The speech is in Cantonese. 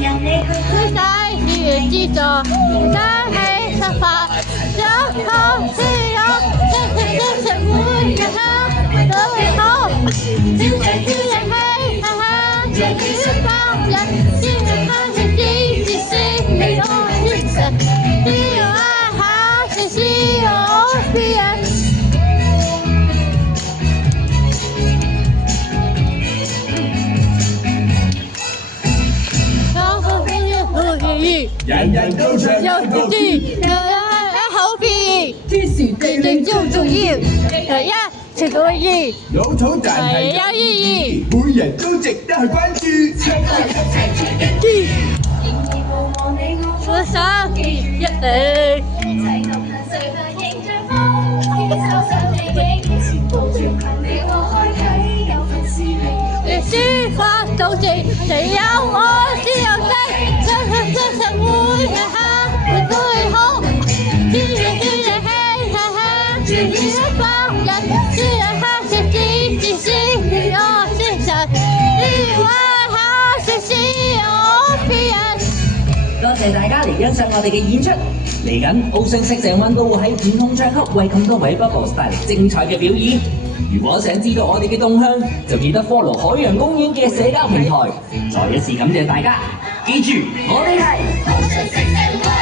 推帶資源資助，爭氣執法，有好自由，真實會人香，都會好，招人氣，哈哈，人與包人，知人看見知自私，你我精神，只有愛好，是自由必然。人人都想有自知，人人好便宜，知時地利最重要。第一，食到意，老土但係有意義。每人都值得去關注。我想一定。抒發到時，只有我先有聲，真實會哈哈，會最好。知人氣，哈哈，知人幫人，知人哈是自私，你我精神，你我好是自由必然。多謝大家嚟欣賞我哋嘅演出。嚟緊奧信食成運都會喺唔同場合為咁多位 Bubbles 帶嚟精彩嘅表演。如果想知道我哋嘅動向，就記得 follow 海洋公園嘅社交平台。再一次感謝大家，記住我哋係。